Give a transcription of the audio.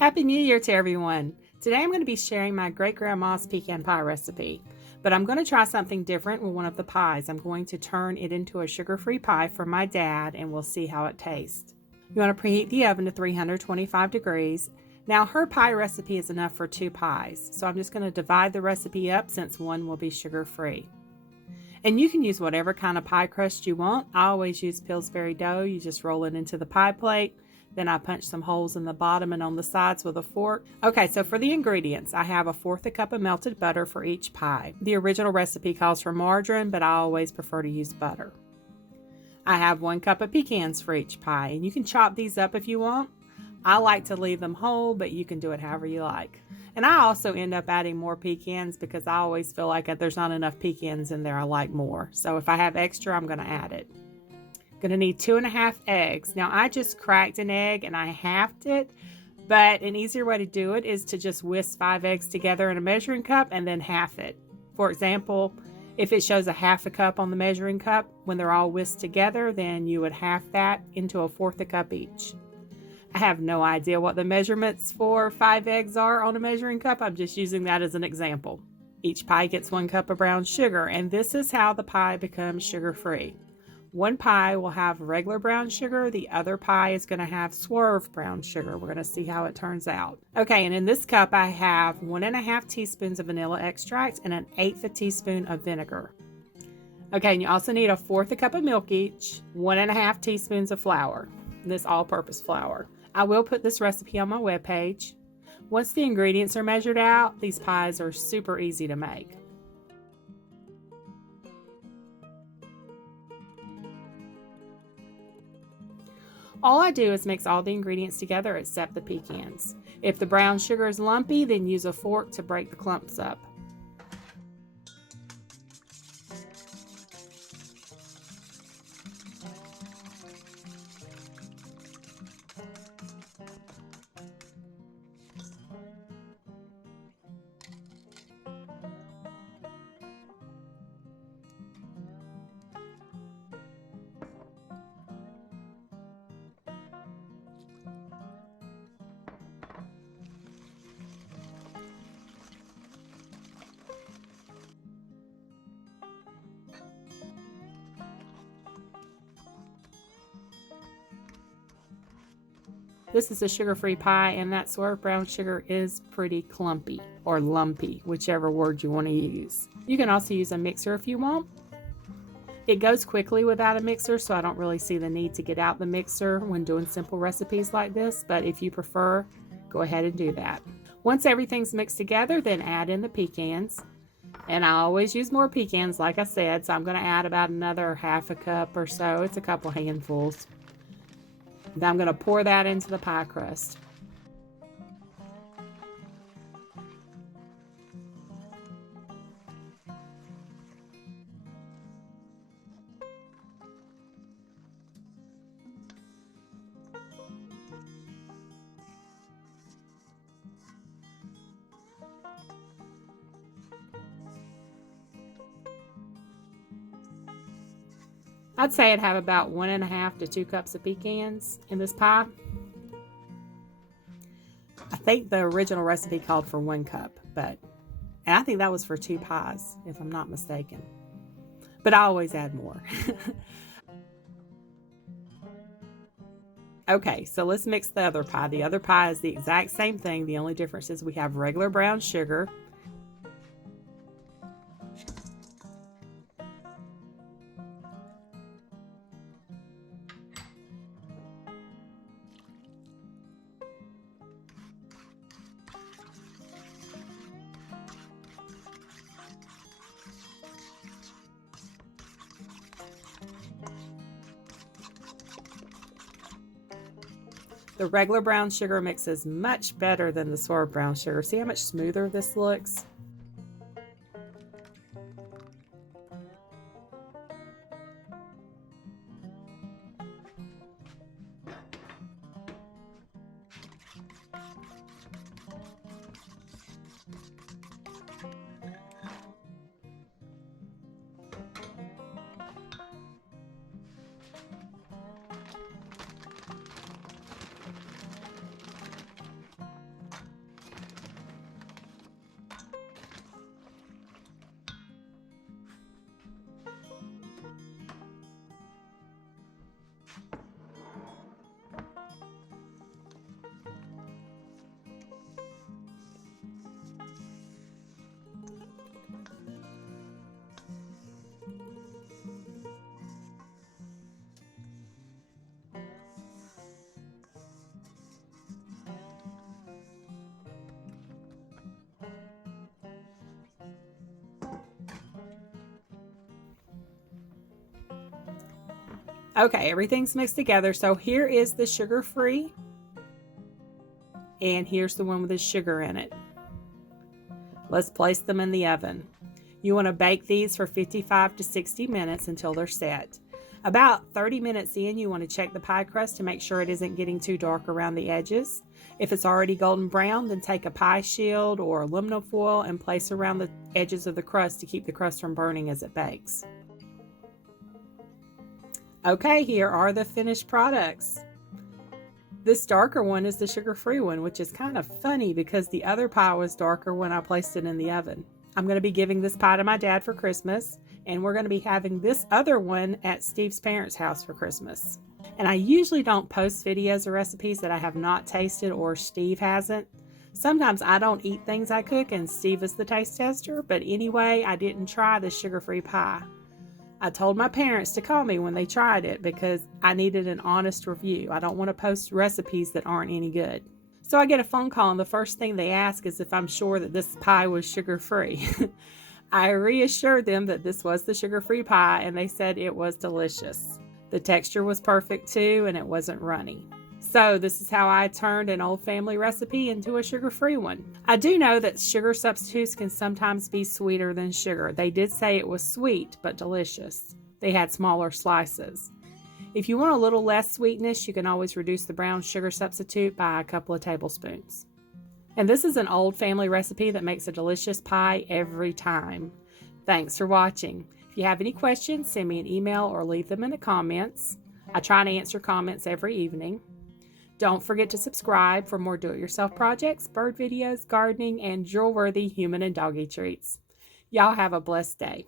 Happy New Year to everyone! Today I'm going to be sharing my great-grandma's pecan pie recipe, but I'm going to try something different with one of the pies. I'm going to turn it into a sugar-free pie for my dad and we'll see how it tastes. You want to preheat the oven to 325 degrees. Now her pie recipe is enough for 2 pies, so I'm just going to divide the recipe up since one will be sugar-free. And you can use whatever kind of pie crust you want. I always use Pillsbury dough. You just roll it into the pie plate. Then I punch some holes in the bottom and on the sides with a fork. Okay, so for the ingredients, I have 1/4 cup of melted butter for each pie. The original recipe calls for margarine, but I always prefer to use butter. I have 1 cup of pecans for each pie, and you can chop these up if you want. I like to leave them whole, but you can do it however you like. And I also end up adding more pecans because I always feel like if there's not enough pecans in there, I like more. So if I have extra, I'm going to add it. Going to need 2½ eggs. Now I just cracked an egg and I halved it, but an easier way to do it is to just whisk 5 eggs together in a measuring cup and then half it. For example, if it shows 1/2 cup on the measuring cup, when they're all whisked together, then you would half that into 1/4 cup each. I have no idea what the measurements for 5 eggs are on a measuring cup. I'm just using that as an example. Each pie gets 1 cup of brown sugar, and this is how the pie becomes sugar-free. One pie will have regular brown sugar. The other pie is going to have swerve brown sugar. We're going to see how it turns out. Okay, and in this cup I have 1½ teaspoons of vanilla extract and 1/8 teaspoon of vinegar. Okay, and you also need 1/4 cup of milk each, 1½ teaspoons of flour. This all-purpose flour. I will put this recipe on my webpage. Once the ingredients are measured out, these pies are super easy to make. All I do is mix all the ingredients together except the pecans. If the brown sugar is lumpy, then use a fork to break the clumps up. This is a sugar-free pie, and that swerve brown sugar is pretty clumpy or lumpy, whichever word you want to use. You can also use a mixer if you want. It goes quickly without a mixer, so I don't really see the need to get out the mixer when doing simple recipes like this, but if you prefer, go ahead and do that. Once everything's mixed together, then add in the pecans. And I always use more pecans, like I said, so I'm going to add about another 1/2 cup or so. It's a couple handfuls. Then I'm going to pour that into the pie crust. I'd say I'd have about 1½ to 2 cups of pecans in this pie. I think the original recipe called for 1 cup, and I think that was for 2 pies, if I'm not mistaken. But I always add more. Okay, so let's mix the other pie. The other pie is the exact same thing. The only difference is we have regular brown sugar. The regular brown sugar mixes much better than the swerve brown sugar. See how much smoother this looks? Okay, everything's mixed together. So here is the sugar-free, and here's the one with the sugar in it. Let's place them in the oven. You want to bake these for 55 to 60 minutes until they're set. About 30 minutes in, you want to check the pie crust to make sure it isn't getting too dark around the edges. If it's already golden brown, then take a pie shield or aluminum foil and place around the edges of the crust to keep the crust from burning as it bakes. Okay, here are the finished products. This darker one is the sugar-free one, which is kind of funny because the other pie was darker when I placed it in the oven. I'm going to be giving this pie to my dad for Christmas, and we're going to be having this other one at Steve's parents' house for Christmas. And I usually don't post videos or recipes that I have not tasted or Steve hasn't. Sometimes I don't eat things I cook and Steve is the taste tester, but anyway, I didn't try the sugar-free pie. I told my parents to call me when they tried it because I needed an honest review. I don't want to post recipes that aren't any good. So I get a phone call and the first thing they ask is if I'm sure that this pie was sugar-free. I reassured them that this was the sugar-free pie and they said it was delicious. The texture was perfect too and it wasn't runny. So this is how I turned an old family recipe into a sugar-free one. I do know that sugar substitutes can sometimes be sweeter than sugar. They did say it was sweet but delicious. They had smaller slices. If you want a little less sweetness, you can always reduce the brown sugar substitute by a couple of tablespoons. And this is an old family recipe that makes a delicious pie every time. Thanks for watching. If you have any questions, send me an email or leave them in the comments. I try to answer comments every evening. Don't forget to subscribe for more do-it-yourself projects, bird videos, gardening, and drill-worthy human and doggy treats. Y'all have a blessed day.